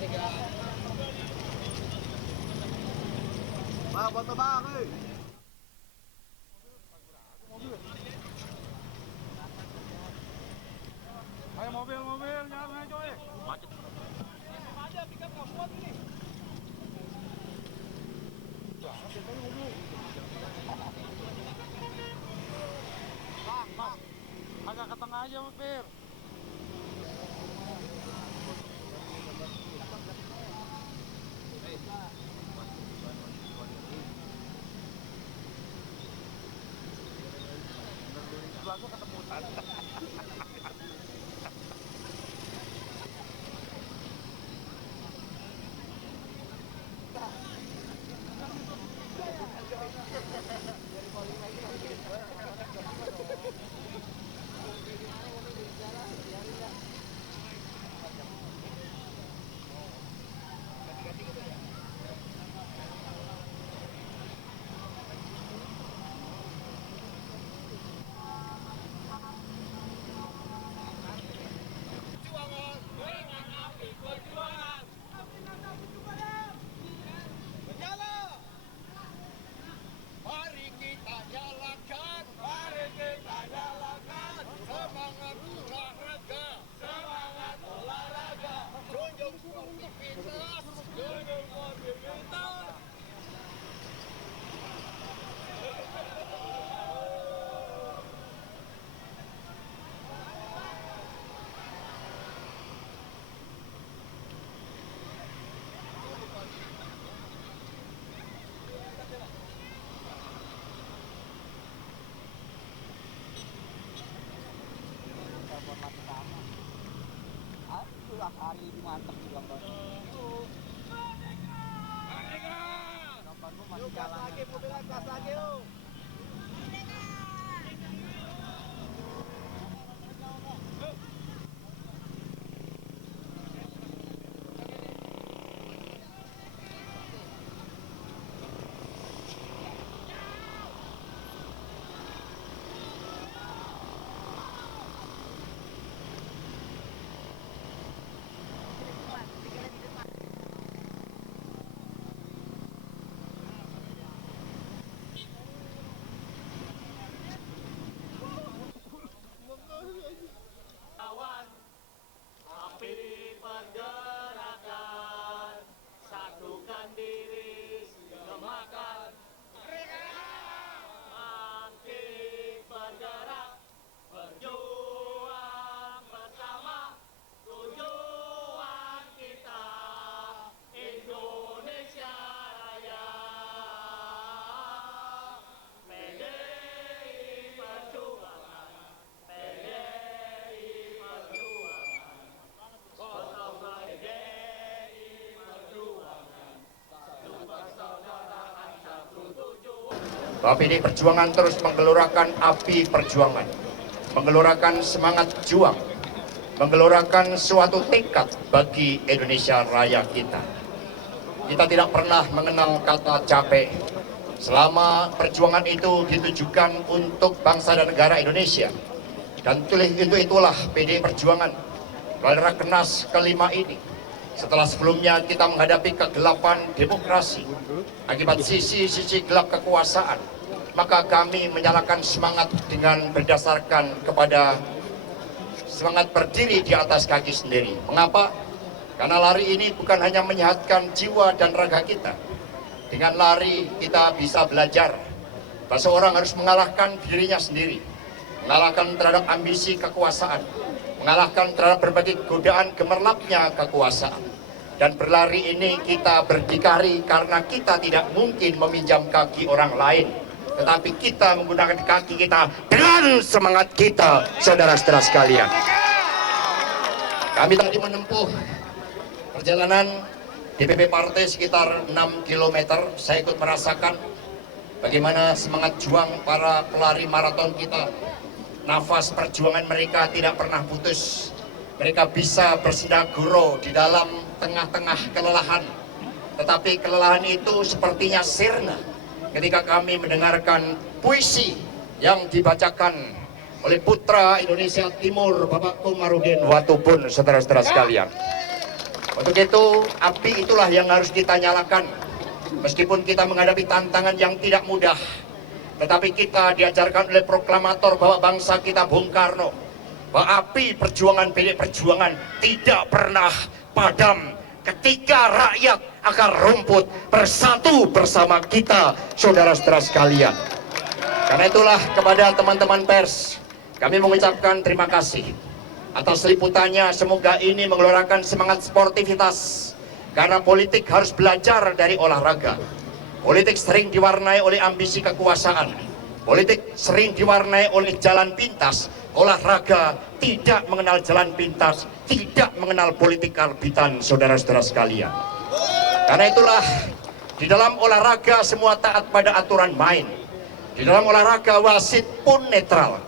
Bang, foto bang, Ayo mobil, jangan coy. Macet. Ada pickup nggak muat ini. Bang, agak ke tengah aja, Mas Fir. hari ini mantap sih gambar. Gambarmu masih jalan. Lagi mobilnya gas lagi yuk. Bahwa PDI Perjuangan terus menggelorakan api perjuangan, menggelorakan semangat juang, menggelorakan suatu tekad bagi Indonesia Raya kita. Kita tidak pernah mengenal kata capek. Selama perjuangan itu ditujukan untuk bangsa dan negara Indonesia. Dan itulah PDI Perjuangan melalui Rakernas kelima ini. Setelah sebelumnya kita menghadapi kegelapan demokrasi akibat sisi-sisi gelap kekuasaan, maka kami menyalakan semangat dengan berdasarkan kepada semangat berdiri di atas kaki sendiri. Mengapa? Karena lari ini bukan hanya menyehatkan jiwa dan raga kita. Dengan lari kita bisa belajar bahwa seorang harus mengalahkan dirinya sendiri, mengalahkan terhadap ambisi kekuasaan, mengalahkan terhadap berbagai godaan gemerlapnya kekuasaan. Dan berlari ini kita berdikari karena kita tidak mungkin meminjam kaki orang lain, tetapi kita menggunakan kaki kita dengan semangat kita, saudara-saudara sekalian. Kami tadi menempuh perjalanan DPP partai sekitar 6 km. Saya ikut merasakan bagaimana semangat juang para pelari maraton kita. Nafas perjuangan mereka tidak pernah putus. Mereka bisa bersindaguro di dalam tengah-tengah kelelahan. Tetapi kelelahan itu sepertinya sirna ketika kami mendengarkan puisi yang dibacakan oleh putra Indonesia Timur, Bapak Komarudin Watubun, saudara-saudara sekalian. Untuk itu, api itulah yang harus kita nyalakan. Meskipun kita menghadapi tantangan yang tidak mudah, tetapi kita diajarkan oleh proklamator bahwa bangsa kita Bung Karno, bahwa api perjuangan PDI Perjuangan tidak pernah padam ketika rakyat akar rumput bersatu bersama kita, saudara-saudara sekalian. Karena itulah kepada teman-teman pers, kami mengucapkan terima kasih atas liputannya. Semoga ini mengeluarkan semangat sportivitas, karena politik harus belajar dari olahraga. Politik sering diwarnai oleh ambisi kekuasaan, politik sering diwarnai oleh jalan pintas. Olahraga tidak mengenal jalan pintas, tidak mengenal politik karbitan, saudara-saudara sekalian. Karena itulah, di dalam olahraga semua taat pada aturan main. Di dalam olahraga wasit pun netral.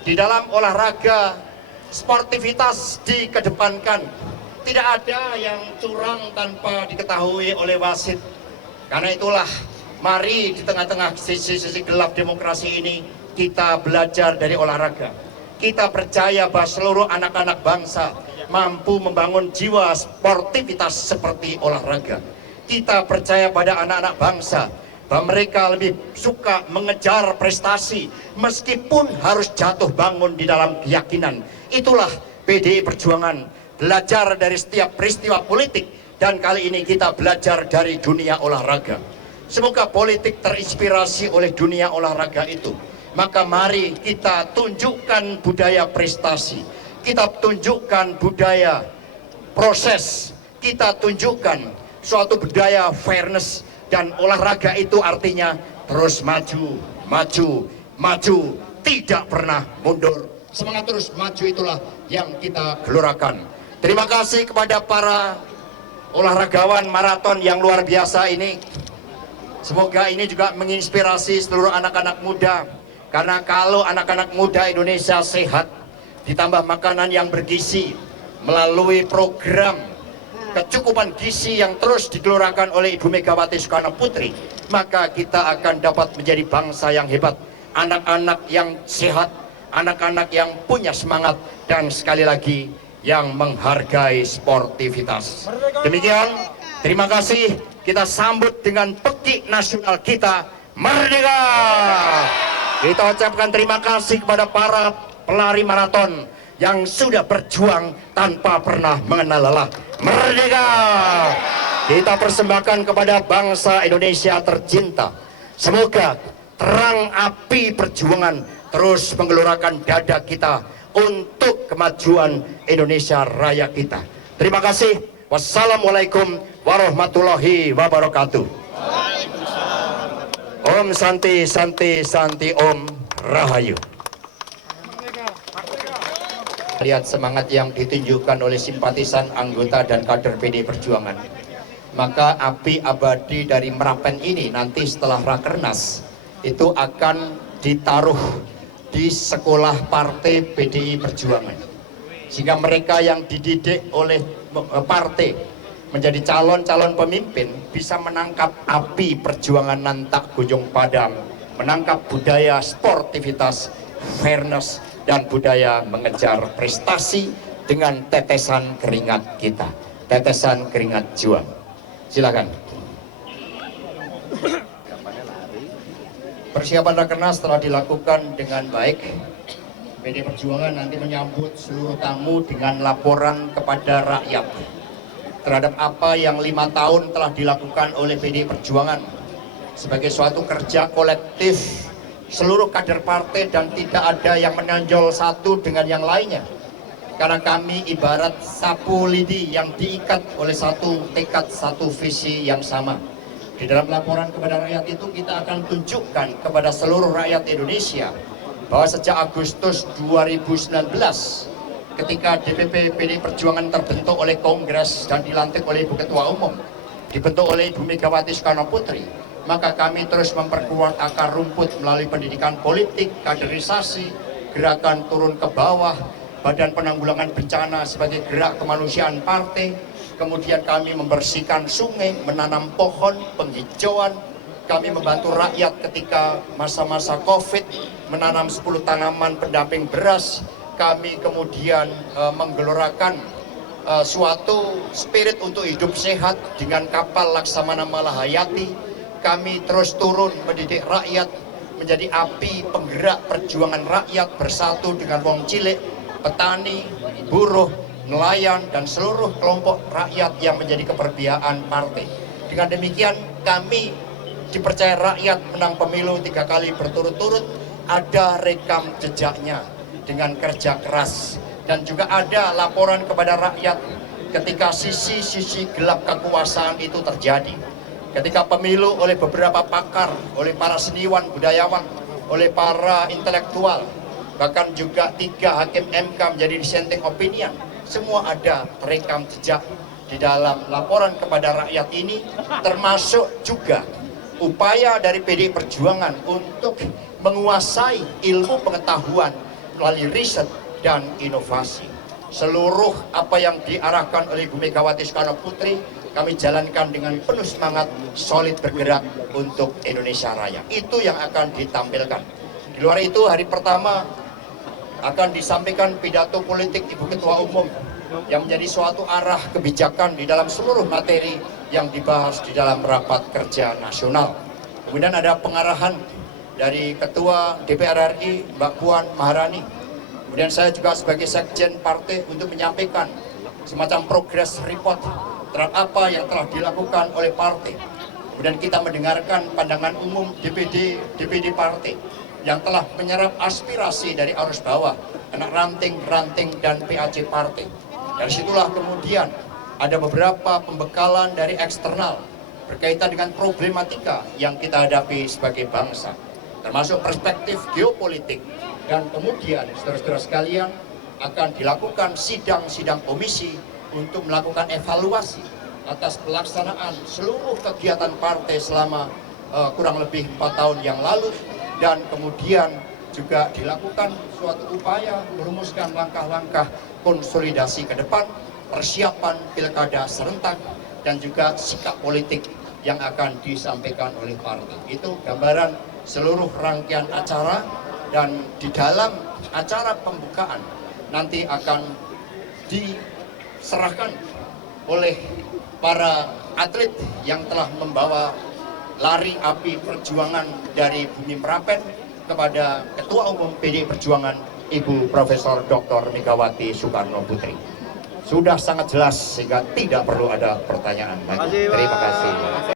Di dalam olahraga sportivitas dikedepankan. Tidak ada yang curang tanpa diketahui oleh wasit. Karena itulah, mari di tengah-tengah sisi-sisi gelap demokrasi ini, kita belajar dari olahraga. Kita percaya bahwa seluruh anak-anak bangsa mampu membangun jiwa sportivitas seperti olahraga. Kita percaya pada anak-anak bangsa bahwa mereka lebih suka mengejar prestasi meskipun harus jatuh bangun di dalam keyakinan. Itulah PDI Perjuangan, belajar dari setiap peristiwa politik, dan kali ini kita belajar dari dunia olahraga. Semoga politik terinspirasi oleh dunia olahraga itu. Maka mari kita tunjukkan budaya prestasi, kita tunjukkan budaya proses, kita tunjukkan suatu budaya fairness. Dan olahraga itu artinya terus maju, maju, maju, tidak pernah mundur. Semangat terus maju itulah yang kita gelorakan. Terima kasih kepada para olahragawan maraton yang luar biasa ini. Semoga ini juga menginspirasi seluruh anak-anak muda. Karena kalau anak-anak muda Indonesia sehat, ditambah makanan yang bergizi, melalui program kecukupan gizi yang terus digelorakan oleh Ibu Megawati Soekarno Putri, maka kita akan dapat menjadi bangsa yang hebat. Anak-anak yang sehat, anak-anak yang punya semangat, dan sekali lagi yang menghargai sportivitas. Demikian, terima kasih. Kita sambut dengan pekik nasional kita, Merdeka! Kita ucapkan terima kasih kepada para pelari maraton yang sudah berjuang tanpa pernah mengenal lelah. Merdeka! Kita persembahkan kepada bangsa Indonesia tercinta. Semoga terang api perjuangan terus menggelorakan dada kita untuk kemajuan Indonesia Raya kita. Terima kasih. Wassalamualaikum warahmatullahi wabarakatuh. Om Santi Santi Santi Om Rahayu. Lihat semangat yang ditunjukkan oleh simpatisan, anggota, dan kader PDI Perjuangan. Maka api abadi dari Merapen ini nanti setelah Rakernas itu akan ditaruh di sekolah partai PDI Perjuangan. Sehingga mereka yang dididik oleh partai menjadi calon-calon pemimpin bisa menangkap api perjuangan nantak kunjung padam, menangkap budaya sportivitas, fairness, dan budaya mengejar prestasi dengan tetesan keringat kita, tetesan keringat juang. Silakan. Persiapan Rakernas telah dilakukan dengan baik. PDI Perjuangan nanti menyambut seluruh tamu dengan laporan kepada rakyat terhadap apa yang 5 tahun telah dilakukan oleh PDI Perjuangan sebagai suatu kerja kolektif seluruh kader partai, dan tidak ada yang menonjol satu dengan yang lainnya, karena kami ibarat sapu lidi yang diikat oleh satu tekad, satu visi yang sama. Di dalam laporan kepada rakyat itu kita akan tunjukkan kepada seluruh rakyat Indonesia bahwa sejak Agustus 2019 ketika DPP PDI Perjuangan terbentuk oleh Kongres dan dilantik oleh Ibu Ketua Umum, dibentuk oleh Ibu Megawati Soekarno Putri, maka kami terus memperkuat akar rumput melalui pendidikan politik, kaderisasi, gerakan turun ke bawah, Badan Penanggulangan Bencana sebagai gerak kemanusiaan partai. Kemudian kami membersihkan sungai, menanam pohon, penghijauan. Kami membantu rakyat ketika masa-masa COVID, menanam 10 tanaman pendamping beras. Kami kemudian menggelorakan suatu spirit untuk hidup sehat dengan kapal Laksamana Malahayati. Kami terus turun mendidik rakyat menjadi api penggerak perjuangan rakyat bersatu dengan wong cilik, petani, buruh, nelayan, dan seluruh kelompok rakyat yang menjadi keperbiaan partai. Dengan demikian kami dipercaya rakyat menang pemilu 3 kali berturut-turut, ada rekam jejaknya dengan kerja keras, dan juga ada laporan kepada rakyat ketika sisi-sisi gelap kekuasaan itu terjadi. Ketika pemilu oleh beberapa pakar, oleh para seniwan, budayawan, oleh para intelektual, bahkan juga 3 hakim MK menjadi dissenting opinion, semua ada rekam jejak di dalam laporan kepada rakyat ini, termasuk juga upaya dari PDI Perjuangan untuk menguasai ilmu pengetahuan melalui riset dan inovasi. Seluruh apa yang diarahkan oleh Ibu Megawati Soekarno Putri kami jalankan dengan penuh semangat, solid bergerak untuk Indonesia Raya. Itu yang akan ditampilkan. Di luar itu, hari pertama akan disampaikan pidato politik Ibu Ketua Umum yang menjadi suatu arah kebijakan di dalam seluruh materi yang dibahas di dalam rapat kerja nasional. Kemudian ada pengarahan dari Ketua DPR RI, Mbak Puan Maharani. Kemudian saya juga sebagai Sekjen Partai untuk menyampaikan semacam progress report terhadap apa yang telah dilakukan oleh partai. Kemudian kita mendengarkan pandangan umum DPD partai yang telah menyerap aspirasi dari arus bawah, anak ranting, dan PAC partai. Dari situlah kemudian ada beberapa pembekalan dari eksternal berkaitan dengan problematika yang kita hadapi sebagai bangsa, termasuk perspektif geopolitik. Dan kemudian, saudara-saudara sekalian, akan dilakukan sidang-sidang komisi untuk melakukan evaluasi atas pelaksanaan seluruh kegiatan partai selama kurang lebih 4 tahun yang lalu, dan kemudian juga dilakukan suatu upaya merumuskan langkah-langkah konsolidasi ke depan, persiapan pilkada serentak, dan juga sikap politik yang akan disampaikan oleh partai. Itu gambaran seluruh rangkaian acara, dan di dalam acara pembukaan nanti akan diserahkan oleh para atlet yang telah membawa lari api perjuangan dari Bumi Merapen kepada Ketua Umum PDI Perjuangan Ibu Profesor Dr. Megawati Soekarno Putri. Sudah sangat jelas sehingga tidak perlu ada pertanyaan lagi. Terima kasih.